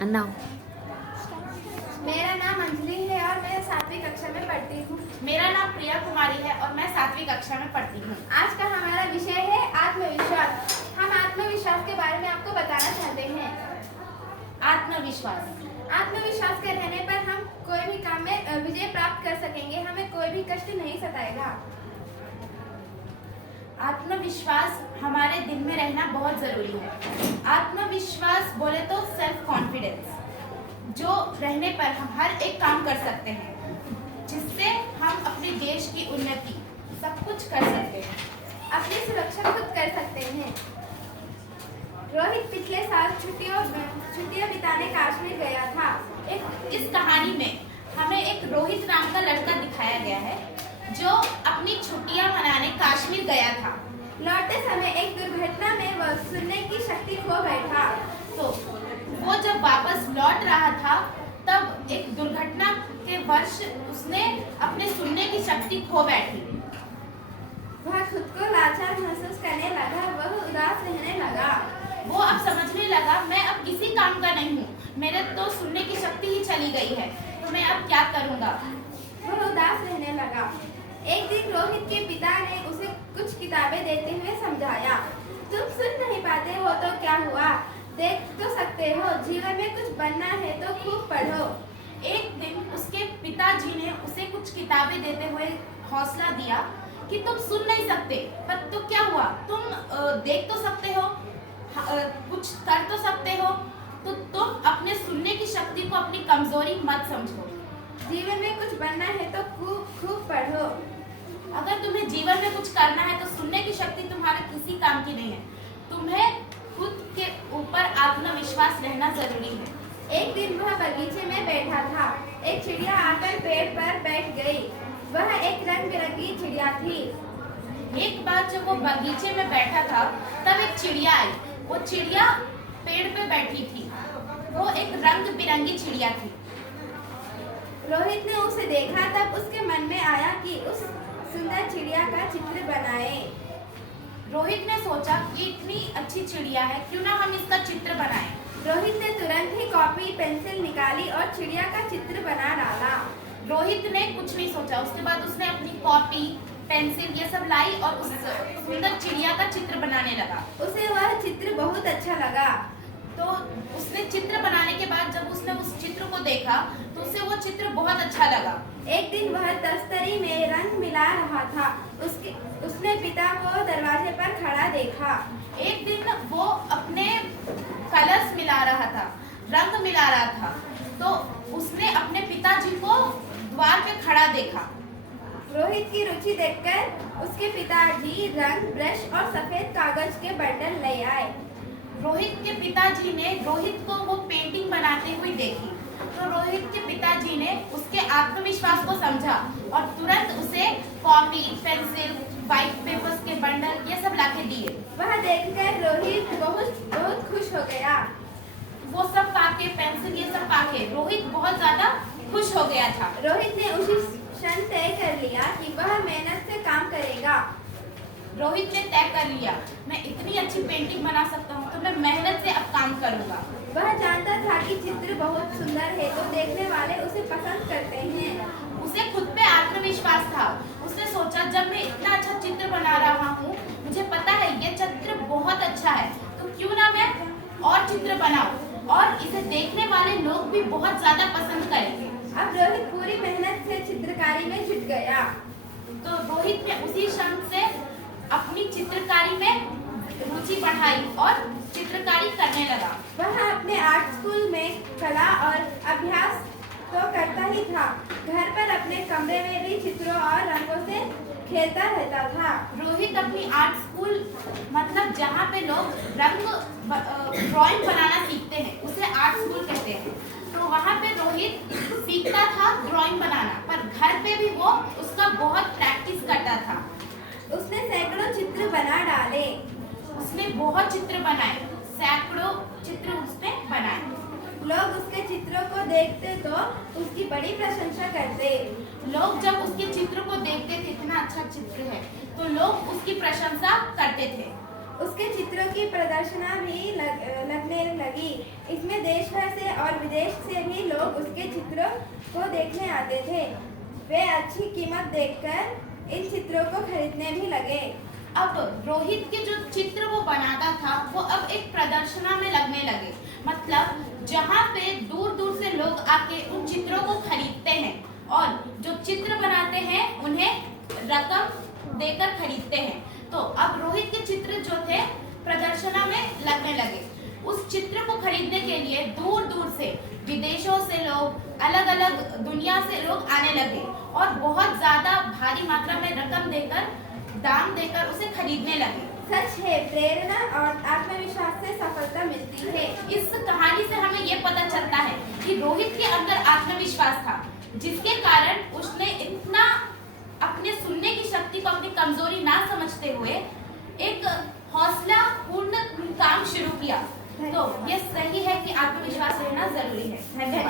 अन्ना। मेरा नाम अंजलि है और मैं 7वीं कक्षा में पढ़ती हूँ। मेरा नाम प्रिया कुमारी है और मैं 7वीं कक्षा में पढ़ती हूँ। आज का हमारा विषय है आत्मविश्वास। हम आत्मविश्वास के बारे में आपको बताना चाहते हैं। आत्मविश्वास के रहने पर हम कोई भी काम में विजय प्राप्त कर सकेंगे। हमें कोई भी कष्ट नहीं सताएगा। आत्मविश्वास हमारे दिल में रहना बहुत जरूरी है। आत्मविश्वास बोले तो सेल्फ कॉन्फिडेंस, जो रहने पर हम हर एक काम कर सकते हैं, जिससे हम अपने देश की उन्नति सब कुछ कर सकते हैं, अपनी सुरक्षा खुद कर सकते हैं। रोहित पिछले साल छुट्टियां बिताने कश्मीर गया था। इस कहानी में हमें एक रोहित नाम का लड़का दिखाया गया है, जो अपनी छुट्टियां मनाने कश्मीर गया था। लौटते समय एक दुर्घटना में वह सुनने की शक्ति खो बैठा। तो वो जब वापस लौट रहा था, तब एक दुर्घटना के वर्ष उसने अपने सुनने की शक्ति खो बैठी। वह खुद को लाचार महसूस करने लगा। वह उदास रहने लगा। वो अब समझने लगा, मैं अब किसी काम का नहीं हूँ, मेरे तो सुनने की शक्ति ही चली गई है, तो मैं अब क्या करूँगा। वह उदास रहने लगा। एक दिन रोहित के पिता ने उसे कुछ किताबें देते हुए समझाया, तुम सुन नहीं पाते हो तो क्या हुआ, देख तो सकते हो। जीवन में कुछ बनना है तो खूब पढ़ो। एक दिन उसके पिताजी ने उसे कुछ किताबें देते हुए हौसला दिया कि तुम सुन नहीं सकते, पर तो क्या हुआ, तुम देख तो सकते हो, कुछ कर तो सकते हो, तो तुम अपने सुनने की शक्ति को अपनी कमजोरी मत समझो। जीवन में कुछ बनना है तो खूब पढ़ो। अगर तुम्हें जीवन में कुछ करना है तो सुनने की शक्ति तुम्हारे किसी काम की नहीं है, तुम्हें खुद के ऊपर आत्मविश्वास रहना जरूरी है। एक दिन वह बगीचे में बैठा था। एक चिड़िया आकर पेड़ पर बैठ गई। वह एक रंग बिरंगी चिड़िया थी। एक बार जब वो बगीचे में बैठा था, तब एक चिड़िया आई। वो चिड़िया पेड़ पे बैठी थी। वो एक रंग बिरंगी चिड़िया थी। रोहित ने उसे देखा, तब उसके मन में आया कि उस सुंदर चिड़िया का चित्र बनाए। रोहित ने सोचा कि इतनी अच्छी चिड़िया है, क्यों ना हम इसका चित्र बनाएं। रोहित ने तुरंत ही कॉपी पेंसिल निकाली और चिड़िया का चित्र बना डाला। रोहित ने कुछ नहीं सोचा, उसके बाद उसने अपनी कॉपी पेंसिल ये सब लाई और उस सुंदर चिड़िया का चित्र बनाने लगा। उसे वह चित्र बहुत अच्छा लगा। तो उसने चित्र बनाने के बाद जब उसने उस चित्र को देखा, तो उसे वो चित्र बहुत अच्छा लगा। एक दिन वह तस्तरी में रंग मिला रहा था। उसने पिता को दरवाजे पर खड़ा देखा। एक दिन वो अपने कलर्स मिला रहा था, रंग मिला रहा था, तो उसने अपने पिताजी को द्वार पे खड़ा देखा। रोहित की रुचि देखकर उसके पिताजी रंग, ब्रश और सफेद कागज के बंडल ले आए। रोहित के पिताजी ने रोहित को वो पेंटिंग बनाते हुए देखी, तो रोहित के पिताजी ने उसके आत्मविश्वास को समझा और तुरंत उसे कॉपी पेंसिल व्हाइट पेपर्स के बंडल ये सब लाके दिए। वह देखकर रोहित बहुत खुश हो गया। वो सब पाके पेंसिल ये सब पाके रोहित बहुत ज्यादा खुश हो गया था। रोहित ने उसी क्षण तय कर लिया कि वह मेहनत से काम करेगा। रोहित ने तय कर लिया, मैं इतनी अच्छी पेंटिंग बना सकता हूँ, तो मैं मेहनत से अब काम करूँगा। वह जानता था कि चित्र बहुत सुंदर है तो देखने वाले उसे पसंद करते हैं। उसे खुद पे आत्मविश्वास था। उसने सोचा, जब मैं इतना अच्छा चित्र बना रहा हूँ, मुझे पता है ये चित्र बहुत अच्छा है, तो क्यों ना मैं और चित्र बनाऊं और इसे देखने वाले लोग भी बहुत ज्यादा पसंद करेंगे। अब रोहित पूरी मेहनत से चित्रकारी में जुट गया। तो रोहित ने उसी क्षण से अपनी चित्रकारी में रुचि बढ़ाई और चित्रकारी करने लगा। वह अपने आर्ट स्कूल में कला और अभ्यास तो करता ही था, घर पर अपने कमरे में भी चित्रों और रंगों से खेलता रहता था। रोहित अपनी आर्ट स्कूल, मतलब जहाँ पे लोग रंग ड्राइंग बनाना सीखते हैं, उसे आर्ट स्कूल कहते हैं। तो वहाँ पे रोहित सीखता था ड्राइंग बनाना, पर घर पे भी वो उसका बहुत प्रैक्टिस करता था। उसने सैकड़ों चित्र बना डाले। उसने बहुत चित्र बनाए, सैकड़ों चित्र उसने बनाए। लोग उसके चित्रों को देखते तो उसकी बड़ी प्रशंसा करते। लोग जब उसके चित्र को देखते थे, इतना अच्छा चित्र है, तो लोग उसकी प्रशंसा करते थे। उसके चित्रों की प्रदर्शना भी लगने लगी। इसमें देश भर से और विदेश से भी लोग उसके चित्रों को देखने आते थे। वे अच्छी कीमत देखकर इन चित्रों को खरीदने भी लगे। अब रोहित के जो चित्र वो बनाता था वो अब एक प्रदर्शना में लगने लगे। मतलब जहाँ पे दूर दूर से लोग आके उन चित्रों को खरीदते हैं और जो चित्र बनाते हैं उन्हें रकम देकर खरीदते हैं। तो अब रोहित के चित्र जो थे प्रदर्शना में लगने लगे। उस चित्र को खरीदने के लिए दूर दूर से विदेशों से लोग, अलग अलग दुनिया से लोग आने लगे और बहुत ज्यादा भारी मात्रा में रकम देकर, दाम देकर उसे खरीदने लगे। सच है, प्रेरणा और आत्मविश्वास से सफलता मिलती है। इस कहानी से हमें ये पता चलता है कि रोहित के अंदर आत्मविश्वास था, जिसके कारण उसने इतना अपने सुनने की शक्ति को अपनी कमजोरी ना समझते हुए एक हौसला पूर्ण काम शुरू किया। तो ये सही है कि आत्मविश्वास रहना जरूरी है। धन्यवाद।